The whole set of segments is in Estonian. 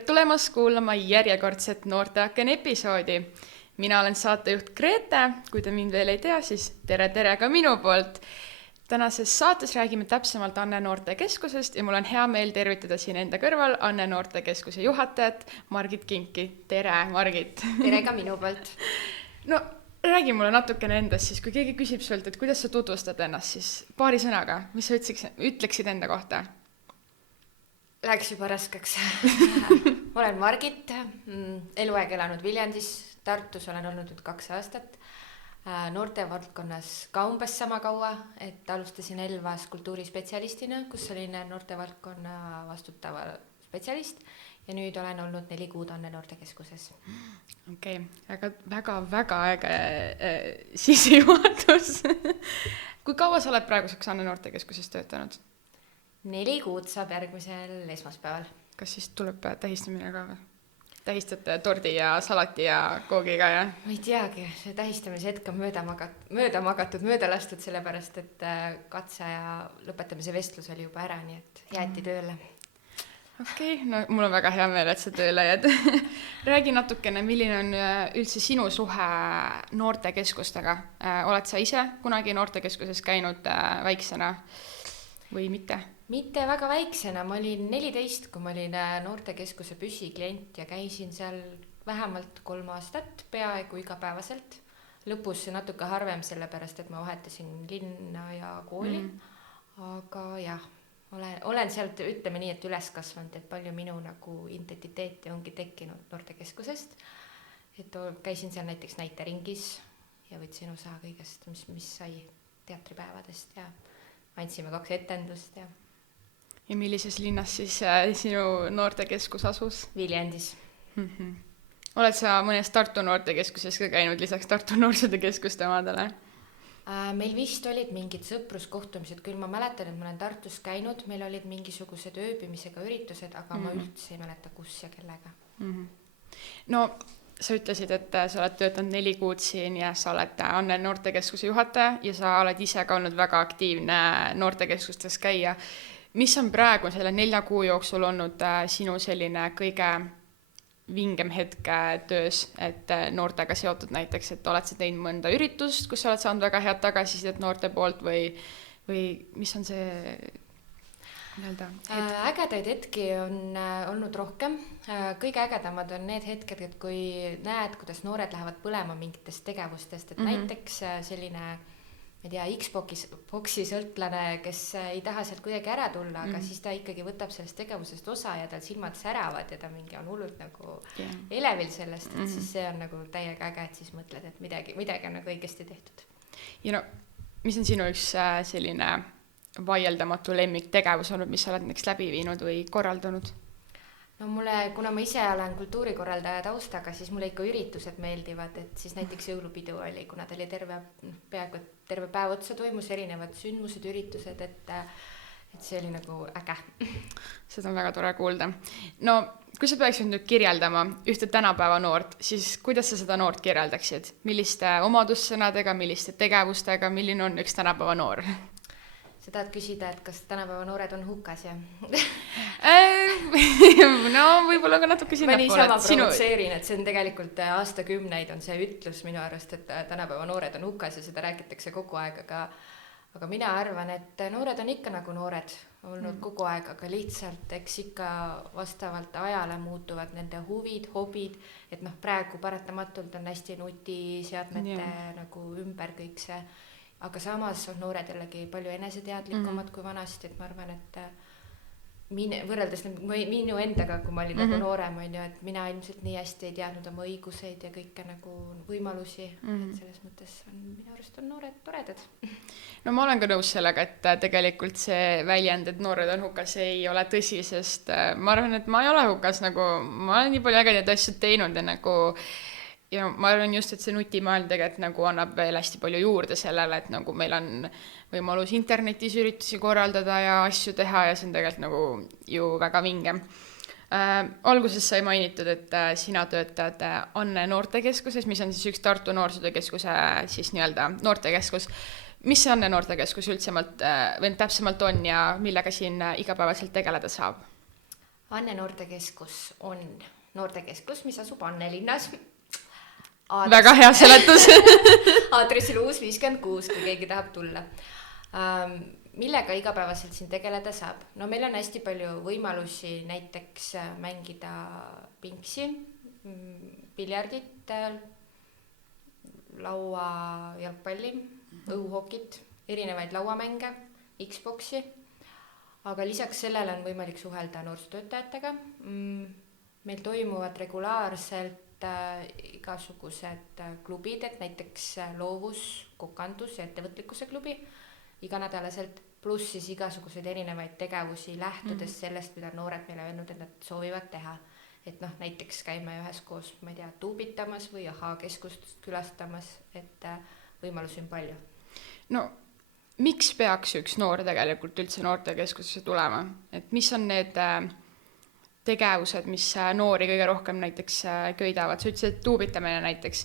Tere tulemast kuulama järjekordset Noorteaken episoodi. Mina olen saatejuht Grete, kui te mind veel ei tea, siis tere ka minu poolt. Tänases saates räägime täpsemalt Anne Noortekeskusest ja mul on hea meel tervitada siin enda kõrval Anne Noortekeskuse juhatajat Margit Kinki. Tere, Margit! Tere ka minu poolt! No, räägi mulle natukene endast, siis kui keegi küsib sult, et kuidas sa tutvustad ennast, siis paari sõnaga, mis sa ütleksid enda kohta? Läks juba raskeks. Olen Margit, eluaeg elanud Viljandis, Tartus olen olnud nüüd 2 aastat. Noorte valdkonnas ka umbes sama kaua, et alustasin Elvas kultuurispetsialistina, kus olin noorte valdkonna vastutava spetsialist ja nüüd olen olnud 4 kuud Anne Noortekeskuses. Okei, väga äge sissejuhatus. Kui kaua sa oled praeguseks Anne Noortekeskuses töötanud? 4 kuud saab järgmisel esmaspäeval. Kas siis tuleb tähistamine ka või? Tähistate tordi ja salati ja koogiga ja? Ma ei teagi, see tähistamise hetk on mööda lastud sellepärast, et katse ja lõpetamise vestlus oli juba ära, nii et jäeti tööle. Okei, no mul on väga hea meel, et sa tööle jääd. Räägi natukene, milline on üldse sinu suhe noortekeskustega? Oled sa ise kunagi noortekeskuses käinud väiksena või mitte? Mitte väga väiksena, ma olin 14, kui ma olin noortekeskuse püsiklient ja käisin seal vähemalt 3 aastat, peaaegu igapäevaselt. Lõpus natuke harvem sellepärast, et ma vahetasin linna ja kooli, aga jah, olen sealt, ütleme nii, et üles kasvanud, et palju minu nagu identiteeti ongi tekkinud noortekeskusest. Et käisin seal näiteks näiteringis ja võtsin osa kõigest, mis sai teatripäevadest ja andsime 2 etendust ja... Ja millises linnas siis sinu noortekeskus asus? Viljandis. Oled sa mõnes Tartu noortekeskuses ka käinud lisaks Tartu noortekeskuste omadele? Meil vist olid mingid sõpruskohtumised, küll ma mäletan, et ma olen Tartus käinud, meil olid mingisugused ööbimisega üritused, aga ma üldse ei mäleta, kus ja kellega. No, sa ütlesid, et sa oled töötanud 4 kuud siin ja sa oled Anne Noortekeskuse juhataja ja sa oled ise ka olnud väga aktiivne noortekeskustes käia. Mis on praegu selle 4 kuu jooksul olnud sinu selline kõige vingem hetk töös, et noortega seotud näiteks, et oled sa teinud mõnda üritust, kus sa oled saanud väga head tagasisidet noorte poolt või mis on see nii-öelda hetk? Ägedaid hetki on olnud rohkem. Kõige ägedamad on need hetked, et kui näed, kuidas noored lähevad põlema mingitest tegevustest, et näiteks selline ma ei tea, Xboxi sõltlane, kes ei taha sealt kuidagi ära tulla, aga siis ta ikkagi võtab sellest tegevusest osa ja tal silmad säravad ja ta mingi on hullult nagu elevil sellest, et siis see on nagu täiega äge, et siis mõtled, et midagi on nagu õigesti tehtud. Ja no, mis on sinu üks selline vaieldamatu lemmiktegevus olnud, mis sa oled näiteks läbi viinud või korraldanud? No kuna ma ise olen kultuurikorraldaja taustaga, siis mulle ikka üritused meeldivad, et siis näiteks jõulupidu oli, kuna ta oli peaaegu terve päev otsa toimus erinevad sündmused, üritused, et see oli nagu äge. Seda on väga tore kuulda. No, kui sa peaksid nüüd kirjeldama ühte tänapäeva noort, siis kuidas sa seda noort kirjeldaksid? Milliste omadussõnadega, milliste tegevustega, milline on üks tänapäeva noor? Sa tahad küsida, et kas tänapäeva noored on hukas ja... No, võib-olla ka natuke sinna poole. Ma niisama provotseerin, et see on tegelikult aastakümneid on see ütlus minu arust, et tänapäeva noored on hukas ja seda räägitakse kogu aeg, aga mina arvan, et noored on ikka nagu noored olnud kogu aeg, aga lihtsalt eks ikka vastavalt ajale muutuvad nende huvid, hobid, et praegu paratamatult on hästi nutiseadmete nagu ümber kõik see, aga samas on noored jällegi palju eneseteadlikumad kui vanasti, et ma arvan, et võrreldes minu endaga, kui ma olin nagu noorem, et mina ilmselt nii hästi ei teadnud oma õiguseid ja kõike nagu võimalusi, et selles mõttes minu arust on noored toredad. No ma olen ka nõus sellega, et tegelikult see väljend, et noored on hukas, ei ole tõsi, sest ma arvan, et ma ei ole hukas, nagu ma olen nii palju ägedaid asju teinud ja nagu ja ma arvan just, et see nutimaailm tegelikult nagu annab veel hästi palju juurde sellele, et nagu meil on võimalus internetis üritusi korraldada ja asju teha ja see on tegelikult nagu ju väga vinge. Alguses sai mainitud, et sina töötad Anne Noortekeskuses, mis on siis üks Tartu Noorsootöökeskuse siis nii-öelda noortekeskus. Mis see Anne Noortekeskus üldsemalt või täpsemalt on ja millega siin igapäevaselt tegeleda saab? Anne noortekeskus on noortekeskus, mis asub Annelinnas. Väga hea seletus. Aadressil Uus 56, kui keegi tahab tulla. Millega igapäevaselt siin tegeleda saab? No meil on hästi palju võimalusi näiteks mängida pingsi, piljardit, laua jalgpalli, õuhokit, erinevaid lauamänge, Xboxi. Aga lisaks sellele on võimalik suhelda noorsootöötajatega. Meil toimuvad regulaarselt igasugused klubid, et näiteks loovus, kokandus ja ettevõtlikkuse klubi iganädalaselt, pluss siis igasuguseid erinevaid tegevusi lähtudes sellest, mida noored meile öelnud, et nad soovivad teha. Et näiteks käime üheskoos, ma ei tea, tuubitamas või keskust külastamas, et võimalusi on palju. No, miks peaks üks noor tegelikult üldse noortekeskusesse tulema? Et mis on need tegevused, mis noori kõige rohkem näiteks köidavad? Sa ütlesid, et tuubitamine näiteks.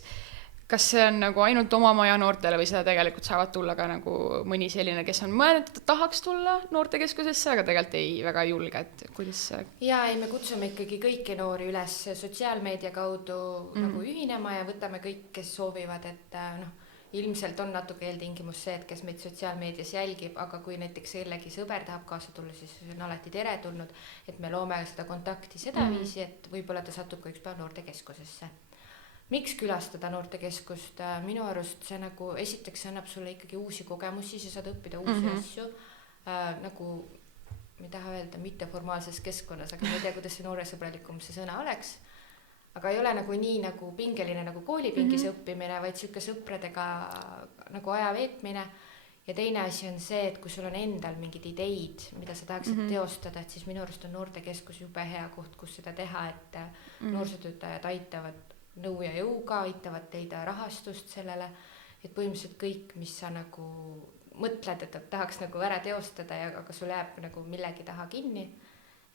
Kas see on nagu ainult oma maja noortele või seda tegelikult saavad tulla ka nagu mõni selline, kes on mõelnud, et tahaks tulla noortekeskusesse, aga tegelikult ei väga julge, et kuidas see... Jaa, me kutsume ikkagi kõiki noori üles sotsiaalmeedia kaudu nagu ühinema ja võtame kõik, kes soovivad, et ilmselt on natuke eeltingimus see, et kes meid sotsiaalmeedias jälgib, aga kui näiteks jällegi sõber tahab kaasa tulla, siis on alati teretulnud, et me loome seda kontakti seda viisi, et võib-olla ta satub ka üks päev noortekeskusesse. Miks külastada noortekeskust? Minu arust see nagu esiteks annab sulle ikkagi uusi kogemusi, sa saad õppida uusi asju, nagu, ma ei taha öelda, mitteformaalses keskkonnas, aga ma ei tea, kuidas see nooresõbralikum see sõna oleks. Aga ei ole nagu nii nagu pingeline nagu koolipingis õppimine, vaid siuke sõpradega nagu aja veetmine. Ja teine asi on see, et kui sul on endal mingid ideid, mida sa tahaksid teostada, et siis minu arust on noortekeskus jube hea koht, kus seda teha, et noorsootöötajad aitavad nõu ja jõuga, aitavad teida rahastust sellele, et põhimõtteliselt kõik, mis sa nagu mõtled, et tahaks nagu ära teostada, aga sul jääb nagu millegi taha kinni,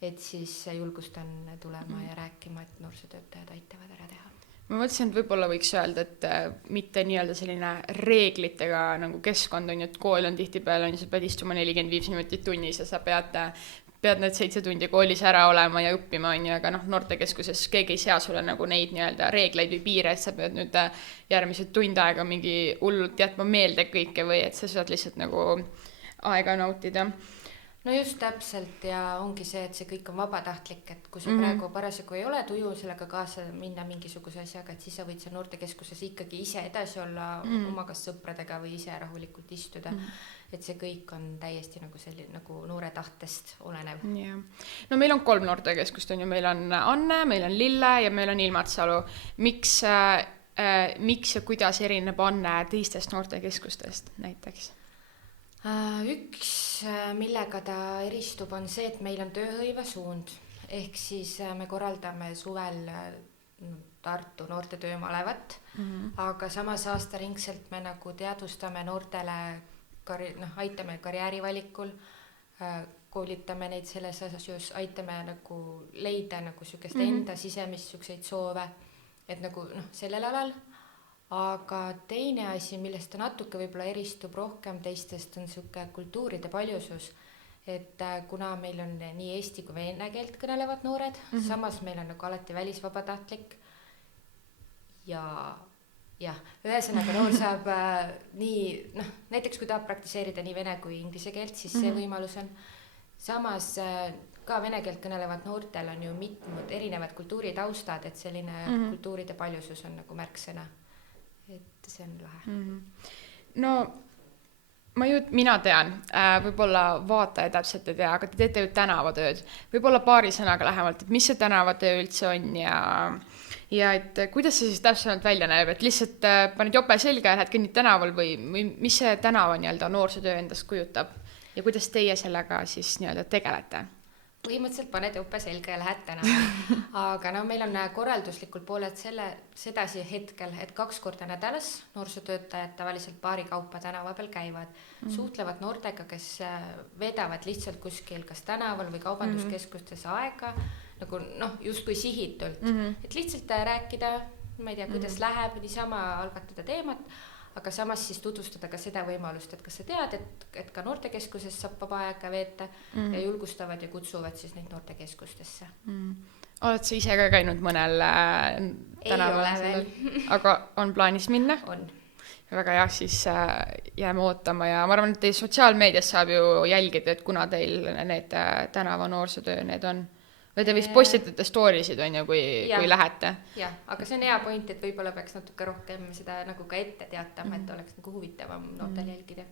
et siis julgustan tulema ja rääkima, et noorsootöötajad aitavad ära teha. Ma mõtlesin, et võib-olla võiks öelda, et mitte nii-öelda selline reeglitega nagu keskkond on, et kool on tihtipeale, sa pead istuma 45 minutit tunnis ja sa pead need 7 tundi koolis ära olema ja õppima, aga noortekeskuses keegi ei sea sulle nagu neid nii-öelda reegleid või piire, et sa pead nüüd järgmised tund aega mingi hullult jätma meelde kõike või et sa saad lihtsalt nagu aega nautida. No just täpselt ja ongi see, et see kõik on vabatahtlik, et kui sa praegu parasjagu ei ole tuju sellega kaasa minna mingisuguse asjaga, et siis sa võid seal noortekeskuses ikkagi ise edasi olla oma kas sõpradega või ise rahulikult istuda. Et see kõik on täiesti nagu selline nagu noore tahtest olenev. Ja. No meil on 3 noortekeskust, on ju, meil on Anne, meil on Lille ja meil on Ilmatsalu. Miks ja kuidas erineb Anne teistest noortekeskustest näiteks? Üks, millega ta eristub, on see, et meil on tööhõive suund. Ehk siis me korraldame suvel Tartu noorte töömalevat, aga samas aastaringselt me nagu teadvustame noortele, aitame karjäärivalikul, koolitame neid selles asjas, aitame nagu leida nagu sükest enda sisemist sükseid soove, et nagu sellel alal. Aga teine asi, millest ta natuke võib-olla eristub rohkem teistest, on siuke kultuuride paljusus, et kuna meil on nii eesti kui vene keelt kõnelevad noored, samas meil on nagu alati välisvabatahtlik ja ühesõnaga noor saab nii, näiteks kui tahab praktiseerida nii vene kui inglise keelt, siis see võimalus on. Samas ka vene keelt kõnelevad noortel on ju mitmed erinevad kultuuritaustad, et selline kultuuride paljusus on nagu märksõna. Et see on lahe. No, mina tean, võib-olla vaataja täpselt ei tea, aga te teete ju tänavatööd. Võib-olla paari sõnaga lähemalt, et mis see tänavatöö üldse on ja et kuidas see siis täpselt välja näeb, et lihtsalt paned jope selga ja lähed kõnnid tänaval või mis see tänava nii-öelda noorsootöö endast kujutab ja kuidas teie sellega siis nii-öelda tegelete? Põhimõtteliselt paned jope selga ja lähed tänaval. Aga meil on korralduslikult pooled sedasi hetkel, et 2 korda nädalas noorsootöötajad tavaliselt paari kaupa tänava peal käivad, suhtlevad noortega, kes vedavad lihtsalt kuskil kas tänaval või kaubanduskeskustes aega, nagu justkui sihitult. Et lihtsalt rääkida, ma ei tea, kuidas läheb, niisama algatada teemat, aga samas siis tutvustada ka seda võimalust, et kas sa tead, et ka noortekeskuses saab vaba aega veeta ja julgustavad ja kutsuvad siis neid noortekeskustesse. Oled sa ise ka käinud mõnel tänaval? Aga on plaanis minna? On. Väga hea, siis jääme ootama ja ma arvan, et teil sotsiaalmeedias saab ju jälgida, et kuna teil need tänava noorsootöö need on. Või te vist postitate storysid on ju, kui lähete. Jah, aga see on hea point, et võib-olla peaks natuke rohkem seda nagu ka ette teatama, et oleks nagu huvitavam noortel jälgida.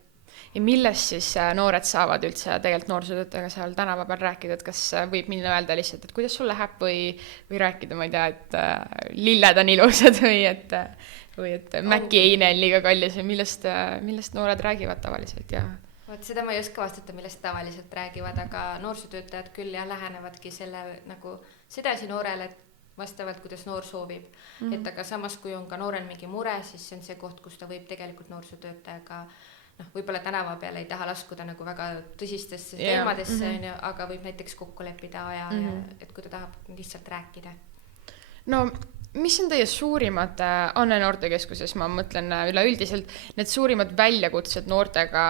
Ja millest siis noored saavad üldse tegelikult noorsootöötajaga seal tänava peal rääkida, et kas võib minna öelda lihtsalt, et kuidas sul läheb või rääkida, ma ei tea, et lilled on ilusad või et Mäki eine on liiga kallis või millest noored räägivad tavaliselt ja... Vaat seda ma ei oska vastata, millest tavaliselt räägivad, aga noorsootöötajad küll ja lähenevadki selle nagu sedasi noorele vastavalt, kuidas noor soovib. Et aga samas, kui on ka noorel mingi mure, siis see on see koht, kus ta võib tegelikult noorsootöötajaga võib-olla tänava peale ei taha laskuda nagu väga tõsistesse teemadesse, aga võib näiteks kokku leppida aja, et kui ta tahab lihtsalt rääkida. No, mis on teie suurimad Anne noortekeskuses, ma mõtlen üleüldiselt, need suurimad väljakutsed noortega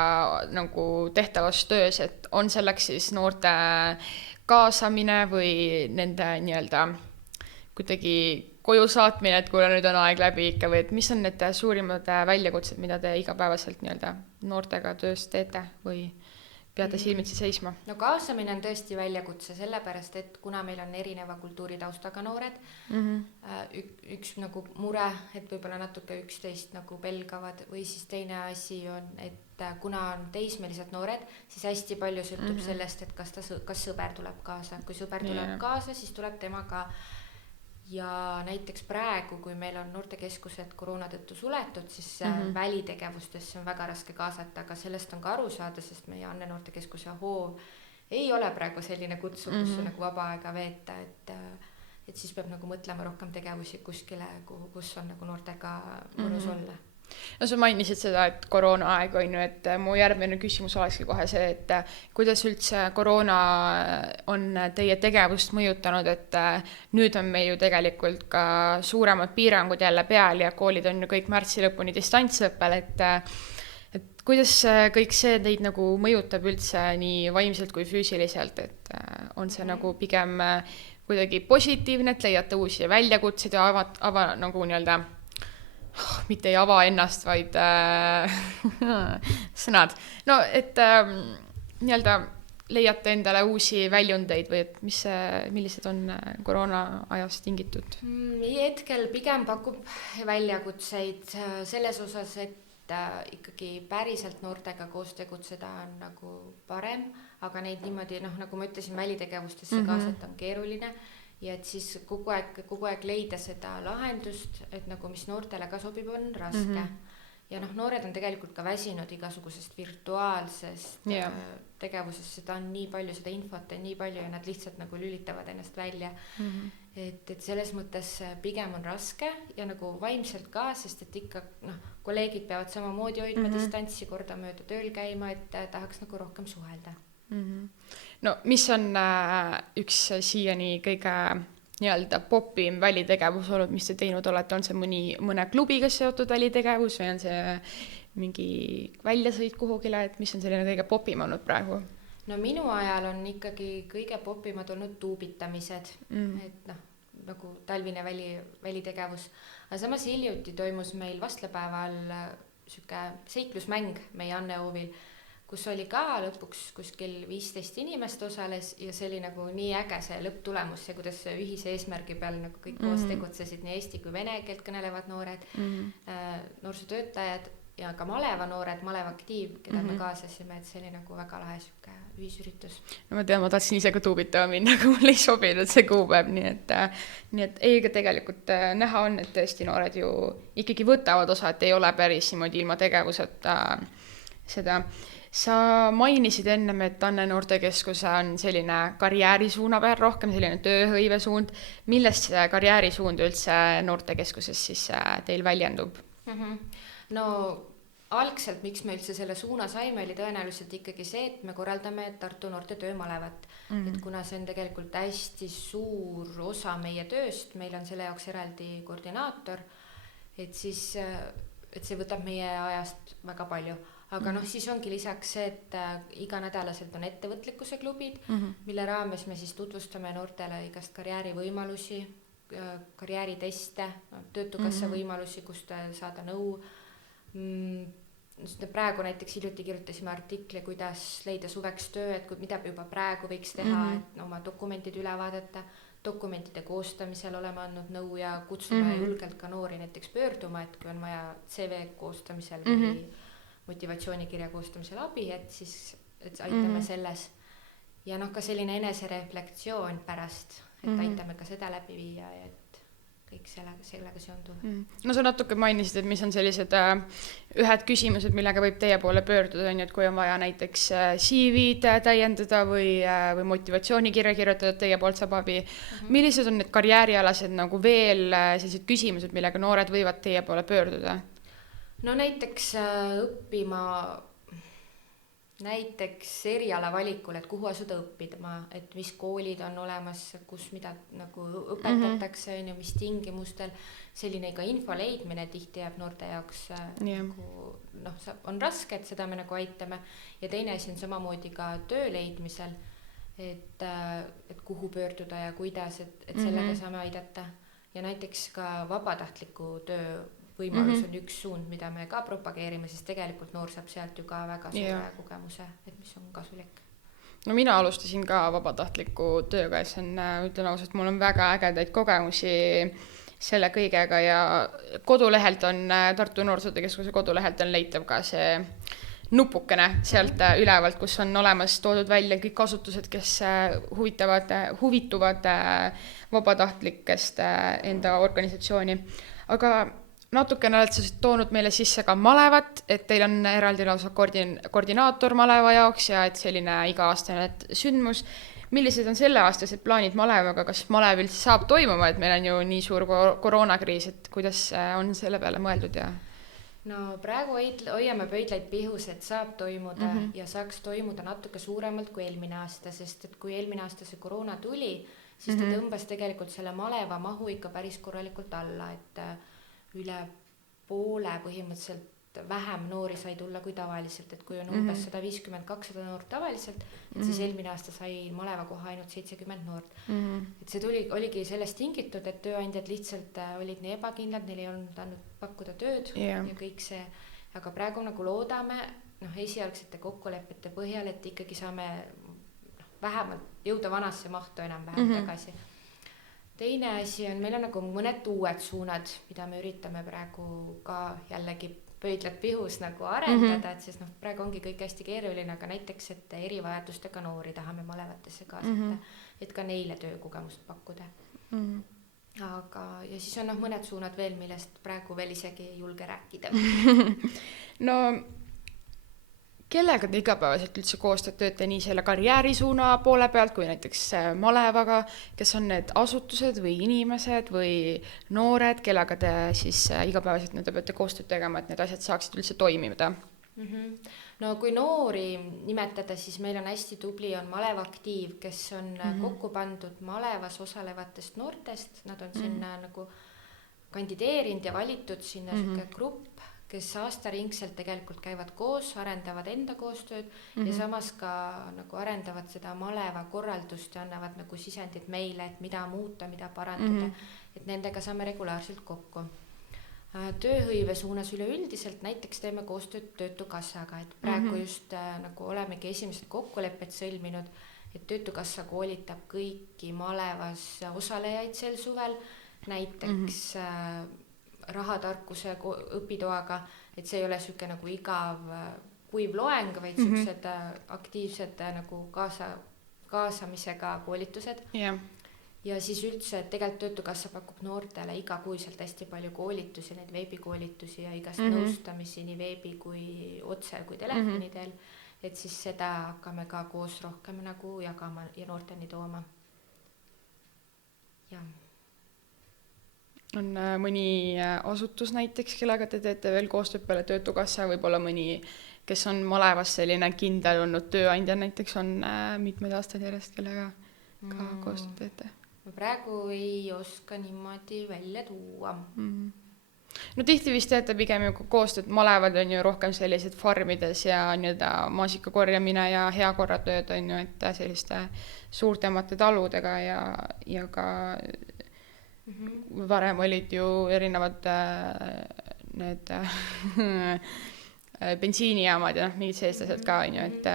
nagu tehtavas töös, et on selleks siis noorte kaasamine või nende nii-öelda kuidagi koju saatmine, et kuule nüüd on aeg läbi ikka või et mis on need suurimad väljakutsed, mida te igapäevaselt nii-öelda noortega töös teete või peate silmitsi seisma? No kaasamine on tõesti väljakutse, sellepärast, et kuna meil on erineva kultuuritaustaga noored, üks nagu mure, et võib-olla natuke üksteist nagu pelgavad või siis teine asi on, et kuna on teismelised noored, siis hästi palju sõltub sellest, et kas sõber tuleb kaasa. Kui sõber tuleb kaasa, siis tuleb temaga. Ja näiteks praegu, kui meil on noortekeskused koroona tõttu suletud, siis välitegevustesse on väga raske kaasata, aga sellest on ka aru saada, sest meie Anne noortekeskuse hoov ei ole praegu selline kutsu, kus nagu vaba aega veeta, et siis peab nagu mõtlema rohkem tegevusi kuskile, kus on nagu noortega mõnus olla. No sa mainisid seda, et koroona aeg on ju, et mu järgmine küsimus olekski kohe see, et kuidas üldse koroona on teie tegevust mõjutanud, et nüüd on meil ju tegelikult ka suuremad piirangud jälle peal ja koolid on ju kõik märtsi lõpuni distantsõppel, et kuidas kõik see teid nagu mõjutab üldse nii vaimselt kui füüsiliselt, et on see nagu pigem kuidagi positiivne, et leiate uusi väljakutseid ja nagu nii-öelda mitte ei ava ennast, vaid sõnad. No, et nii-öelda leiate endale uusi väljundeid või et millised on koroona ajast tingitud? Hetkel pigem pakub väljakutseid selles osas, et ikkagi päriselt noortega koos tegutseda on nagu parem, aga neid niimoodi, nagu ma ütlesin, välitegevustesse kaasata on keeruline. Ja et siis kogu aeg leida seda lahendust, et nagu mis noortele ka sobib, on raske. Ja noored on tegelikult ka väsinud igasugusest virtuaalsest tegevusest, seda on nii palju, seda infot on nii palju ja nad lihtsalt nagu lülitavad ennast välja. Et selles mõttes pigem on raske ja nagu vaimselt ka, sest et ikka kolleegid peavad samamoodi hoidma distantsi korda mööda tööl käima, et tahaks nagu rohkem suhelda. No, mis on üks siiani kõige nii-öelda popim välitegevus olnud, mis te teinud olete? On see mõne klubiga seotud välitegevus või on see mingi väljasõit kuhugile, et mis on selline kõige popim olnud praegu? No minu ajal on ikkagi kõige popimad olnud tuubitamised, et nagu talvine välitegevus. Aga samas hiljuti toimus meil vastlapäeval süke seiklusmäng meie Anne hoovil, kus oli ka lõpuks kuskil 15 inimest osales ja see oli nagu nii äge see lõpptulemus, see kuidas ühise eesmärgi peal nagu kõik koos tegutsesid, nii eesti kui vene keelt kõnelevad noored, noorsootöötajad ja ka Maleva noored, Maleva aktiiv, keda me kaasasime, et see oli nagu väga lahe süke ühisüritus. No ma tean, ma tahtsin ise ka tuubitama minna, aga mul ei sobinud see kuupäev, nii et ei, tegelikult näha on, et tõesti noored ju ikkagi võtavad osa, et ei ole päris niimoodi ilma tegevuseta seda. Sa mainisid ennem, et Anne noortekeskus on selline karjäärisuuna peal rohkem, selline tööhõive suund. Millest see karjäärisuund üldse noortekeskuses siis teil väljendub? No algselt, miks me üldse selle suuna saime, oli tõenäoliselt ikkagi see, et me korraldame Tartu noorte töömalevat. Et kuna see on tegelikult hästi suur osa meie tööst, meil on selle jaoks eraldi koordinaator, et siis et see võtab meie ajast väga palju. Aga noh, siis ongi lisaks see, et iganädalaselt on ettevõtlikkuse klubid, mille raames me siis tutvustame noortele igast karjäärivõimalusi, karjääriteste, töötukassa võimalusi, kust saada nõu. Praegu näiteks hiljuti kirjutasime artikli, kuidas leida suveks töö, et mida juba praegu võiks teha, et oma dokumentid üle vaadata, dokumentide koostamisel oleme andnud nõu ja kutsume julgelt ka noori näiteks pöörduma, et kui on vaja CV koostamisel või motivatsioonikirja koostamisel abi, et siis et aitame selles. Ja noh, ka selline enesereflektsioon pärast, et aitame ka seda läbi viia, et kõik sellega seonduv. No sa natuke mainisid, et mis on sellised ühed küsimused, millega võib teie poole pöörduda, et kui on vaja näiteks CV-d täiendada või motivatsioonikirja kirjutada, teie poolt saab abi. Millised on need karjäärialased nagu veel sellised küsimused, millega noored võivad teie poole pöörduda? No näiteks õppima näiteks eriala valikul, et kuhu asuda õppima, et mis koolid on olemas, kus mida nagu õpetatakse, mis tingimustel, selline ka info leidmine tihti jääb noorte jaoks nagu, on raske, et seda me nagu aitame. Ja teine asi on samamoodi ka töö leidmisel, et kuhu pöörduda ja kuidas, et sellega saame aidata. Ja näiteks ka vabatahtliku töö võimalus on üks suund, mida me ka propageerime, siis tegelikult noor saab sealt ju ka väga suure kogemuse, et mis on kasulik. No mina alustasin ka vabatahtliku tööga, see on, ütlen ausalt, mul on väga ägedaid kogemusi selle kõigega ja kodulehelt on, Tartu Noorsootöökeskuse kodulehelt on leitav ka see nupukene sealt ülevalt, kus on olemas toodud välja kõik asutused, kes huvituvad vabatahtlikest enda organisatsiooni. Aga natukene oled sa toonud meile sisse ka malevat, et teil on eraldi lausa koordinaator maleva jaoks ja et selline iga-aastane sündmus. Millised on selleaastased plaanid malevaga, kas malev üldse saab toimuma, et meil on ju nii suur koroonakriis, et kuidas on selle peale mõeldud ja? No praegu hoiame pöidlaid pihus, et saab toimuda ja saaks toimuda natuke suuremalt kui eelmine aasta, sest et kui eelmine aasta see koroona tuli, siis ta tõmbas tegelikult selle maleva mahu ikka päris korralikult alla, et üle poole põhimõtteliselt vähem noori sai tulla kui tavaliselt, et kui on umbes 150-200 noort tavaliselt, et siis eelmine aasta sai maleva koha ainult 70 noort. Et see oligi sellest tingitud, et tööandjad lihtsalt olid nii ebakindlad, neil ei olnud andnud pakkuda tööd ja kõik see, aga praegu nagu loodame esialgsete kokkulepete põhjal, et ikkagi saame vähemalt jõuda vanasse mahtu enam-vähem tagasi. Teine asi on, meil on nagu mõned uued suunad, mida me üritame praegu ka jällegi pöidlad pihus nagu arendada, et siis praegu ongi kõik hästi keeruline, aga näiteks, et erivajadustega noori tahame malevatesse kaasata, et ka neile töökogemust pakkuda. Aga, ja siis on mõned suunad veel, millest praegu veel isegi ei julge rääkida. No kellega te igapäevaselt üldse koostööd tööte nii selle karjäärisuuna poole pealt kui näiteks malevaga, kes on need asutused või inimesed või noored, kellega te siis igapäevaselt peate koostööd tegema, et need asjad saaksid üldse toimida? No kui noori nimetada, siis meil on hästi tubli, on Malev Aktiiv, kes on kokku pandud malevas osalevatest noortest, nad on sinna nagu kandideerinud ja valitud sinna suke grupp, kes aastaringselt tegelikult käivad koos, arendavad enda koostööd ja samas ka nagu arendavad seda maleva korraldust ja annavad nagu sisendid meile, et mida muuta, mida parandada, et nendega saame regulaarselt kokku. Tööhõive suunas üleüldiselt näiteks teeme koostööd Töötukassaga, et praegu just nagu olemegi esimesed kokkulepped sõlminud, et Töötukassa koolitab kõiki malevas osalejaid sel suvel, näiteks rahatarkuse õpitoaga, et see ei ole süke nagu igav kuiv loeng, vaid süksed aktiivsed nagu kaasamisega koolitused. Ja siis üldse, et tegelikult Töötukassa pakub noortele igakuiselt hästi palju koolitusi, neid veebikoolitusi ja igast nõustamisi nii veebi kui otse kui telefonidel, et siis seda hakkame ka koos rohkem nagu jagama ja noorteni tooma. Ja on mõni asutus näiteks, kellega te teete veel koostööd peale Töötukassa, võib-olla mõni, kes on malevas selline kindel olnud tööandja, näiteks on mitmeid aastaid järjest, kellega ka koostööd teete? Praegu ei oska niimoodi välja tuua. No tihti vist teete pigem ju koostööd, malevad on ju rohkem sellised farmides ja nii-öelda maasika korjamine ja heakorratööd on ju, et selliste suurtemate taludega ja ka varem olid ju erinevad need bensiinijaamad ja mingid sellised asjad ka on ju, et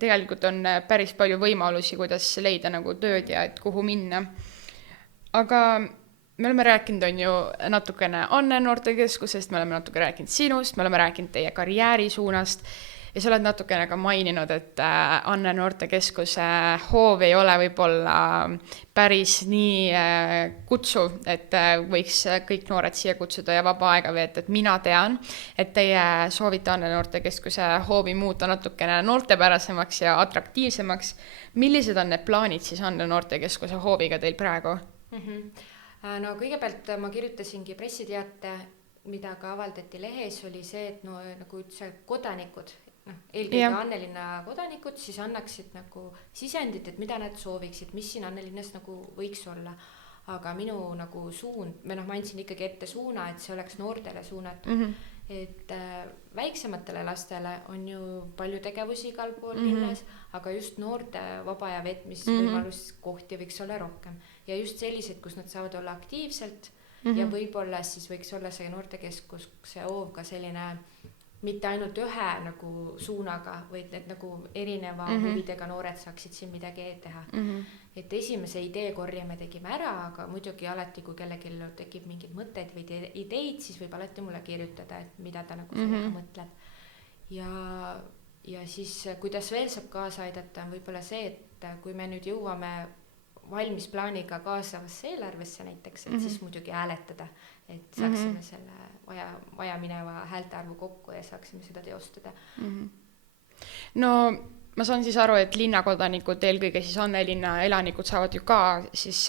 tegelikult on päris palju võimalusi, kuidas leida nagu tööd ja et kuhu minna. Aga me oleme rääkinud, on ju, natukene Anne noortekeskusest, me oleme natuke rääkinud sinust, me oleme rääkinud teie karjääri suunast ja sa oled natukene ka maininud, et Anne noortekeskuse hoov ei ole võib-olla päris nii kutsuv, et võiks kõik noored siia kutsuda ja vaba aega veeta, et mina tean, et teie soovite Anne noortekeskuse hoovi muuta natukene noortepärasemaks ja atraktiivsemaks. Millised on need plaanid siis Anne noortekeskuse hooviga teil praegu? No kõigepealt ma kirjutasingi pressiteate, mida ka avaldati lehes, oli see, et no nagu üldse kodanikud, eelkõige Annelinna kodanikud siis annaksid nagu sisendit, et mida nad sooviksid, mis siin Annelinnas nagu võiks olla. Aga minu nagu suund, ma andsin ikkagi ette suuna, et see oleks noortele suunatud. Et väiksematele lastele on ju palju tegevusi igal pool linnas, aga just noorte vaba aja veetmisvõimalus kohti võiks olla rohkem. Ja just sellised, kus nad saavad olla aktiivselt ja võib-olla siis võiks olla see noortekeskuse hoov ka selline mitte ainult ühe nagu suunaga, vaid need nagu erineva huvidega noored saaksid siin midagi teha. Et esimese idee korje me tegime ära, aga muidugi alati, kui kellelgi tekib mingid mõtteid või ideid, siis võib alati mulle kirjutada, et mida ta nagu sellega mõtleb. Ja siis, kuidas veel saab kaasa aidata, on võib-olla see, et kui me nüüd jõuame valmis plaaniga kaasavasse eelarvesse näiteks, et siis muidugi hääletada, et saaksime selle vaja mineva häälte arvu kokku ja saaksime seda teostada. No ma saan siis aru, et linnakodanikud, eelkõige siis Annelinna elanikud saavad ju ka siis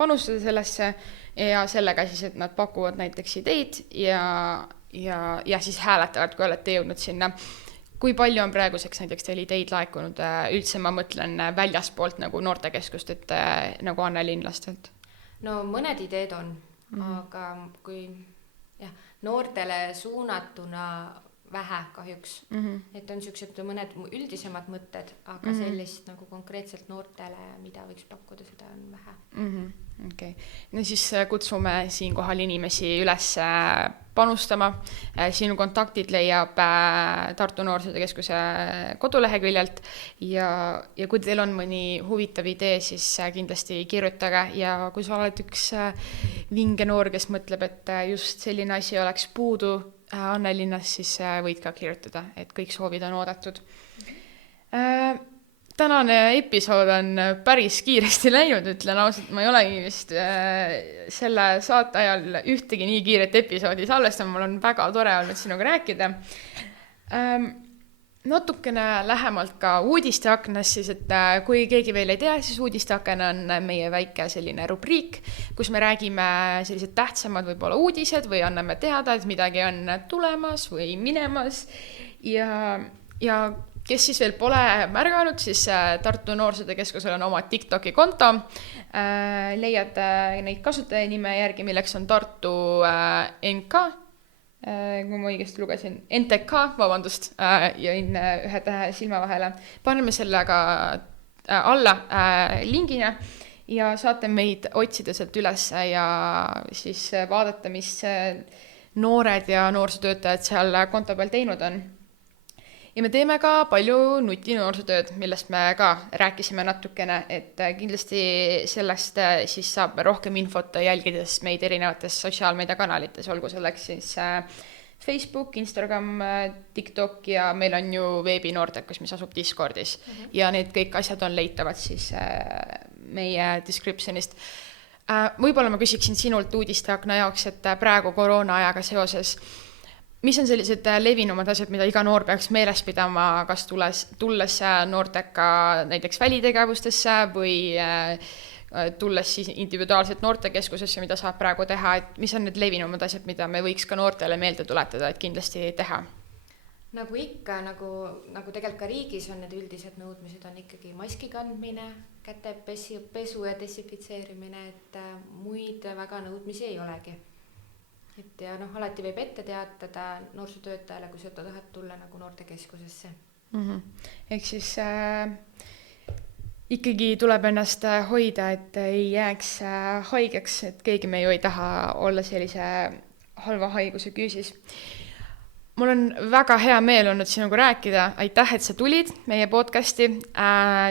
panustada sellesse ja sellega siis, et nad pakuvad näiteks ideid ja siis hääletavad, kui olete jõudnud sinna. Kui palju on praeguseks näiteks teil ideid laekunud üldse, ma mõtlen väljaspoolt nagu noortekeskust, et nagu Annelinlastelt? No mõned ideed on, aga kui noortele suunatuna vähe kahjuks, et on sellised mõned üldisemad mõtted, aga sellist nagu konkreetselt noortele, mida võiks pakkuda, seda on vähe. Okay. No siis kutsume siinkohal inimesi üles panustama. Sinu kontaktid leiab Tartu Noorsootöökeskuse koduleheküljelt ja kui teil on mõni huvitav idee, siis kindlasti kirjutage ja kui sa oled üks vinge noor, kes mõtleb, et just selline asi oleks puudu Annelinnas, siis võid ka kirjutada, et kõik soovid on oodatud. Tänane episood on päris kiiresti läinud, ütlen ausalt, ma ei olegi vist selle saate ajal ühtegi nii kiiret episoodi salvestama, mul on väga tore olnud sinuga rääkida. Natukene lähemalt ka uudisteaknas, siis et kui keegi veel ei tea, siis uudisteaken on meie väike selline rubriik, kus me räägime sellised tähtsamad võib-olla uudised või anname teada, et midagi on tulemas või minemas ja kes siis veel pole märganud, siis Tartu Noorsootöökeskusel on oma TikToki konto. Leiad neid kasutajanime järgi, milleks on Tartu NK, kui ma õigesti lugesin, NTK, vabandust, jõin ühe tähe silma vahele. Paneme sellega alla lingina ja saate meid otsida sealt üles ja siis vaadata, mis noored ja noorsootöötajad seal konto peal teinud on. Ja me teeme ka palju nutinoorsootööd, millest me ka rääkisime natukene, et kindlasti sellest siis saab rohkem infot jälgides meid erinevates sotsiaalmeediakanalites, olgu selleks siis Facebook, Instagram, TikTok ja meil on ju veebinoortekus, mis asub Discordis ja need kõik asjad on leitavad siis meie descriptionist. Võib-olla ma küsiksin sinult uudisteakna jaoks, et praegu koroona ajaga seoses mis on sellised levinumad asjad, mida iga noor peaks meeles pidama, kas tulles noorteka näiteks välitegevustesse või tulles siis individuaalselt noortekeskusesse, mida saab praegu teha, et mis on need levinumad asjad, mida me võiks ka noortele meelde tuletada, et kindlasti teha? Nagu ikka, nagu tegelikult ka riigis on need üldised nõudmised, on ikkagi maski kandmine, kätepesu ja desinfitseerimine, et muid väga nõudmisi ei olegi. et ja noh, alati võib ette teatada noorsootöötajale, kui sa tahad tulla nagu noortekeskusesse. Ehk siis ikkagi tuleb ennast hoida, et ei jääks haigeks, et keegi me ju ei taha olla sellise halva haiguse küüsis. Mul on väga hea meel olnud sinuga rääkida, aitäh, et sa tulid meie podcasti,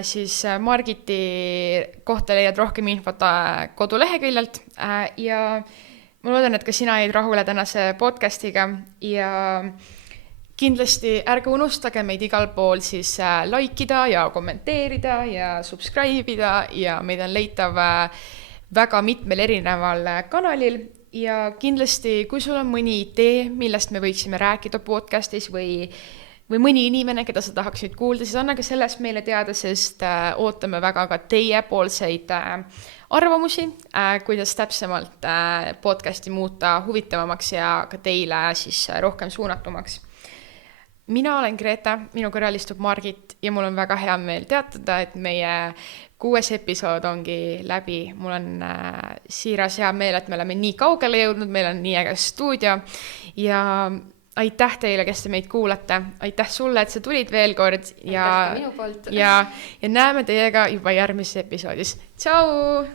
siis Margiti kohta leiad rohkem infot koduleheküljelt ja ma loodan, et ka sina jäid rahule tänase podcastiga ja kindlasti ärge unustage meid igal pool siis likeida ja kommenteerida ja subscribe ida ja meid on leitav väga mitmel erineval kanalil ja kindlasti, kui sul on mõni idee, millest me võiksime rääkida podcastis või mõni inimene, keda sa tahaksid kuulda, siis annage sellest meile teada, sest ootame väga ka teiepoolseid arvamusi, kuidas täpsemalt podcasti muuta huvitavamaks ja ka teile siis rohkem suunatumaks. Mina olen Greta, minu kõrval istub Margit ja mul on väga hea meel teatada, et meie 6. episood ongi läbi. Mul on siiras hea meel, et me oleme nii kaugele jõudnud, meil on nii äge stuudio ja aitäh teile, kes te meid kuulate. Aitäh sulle, et sa tulid veel kord ja näeme teiega juba järgmises episoodis. Tšau!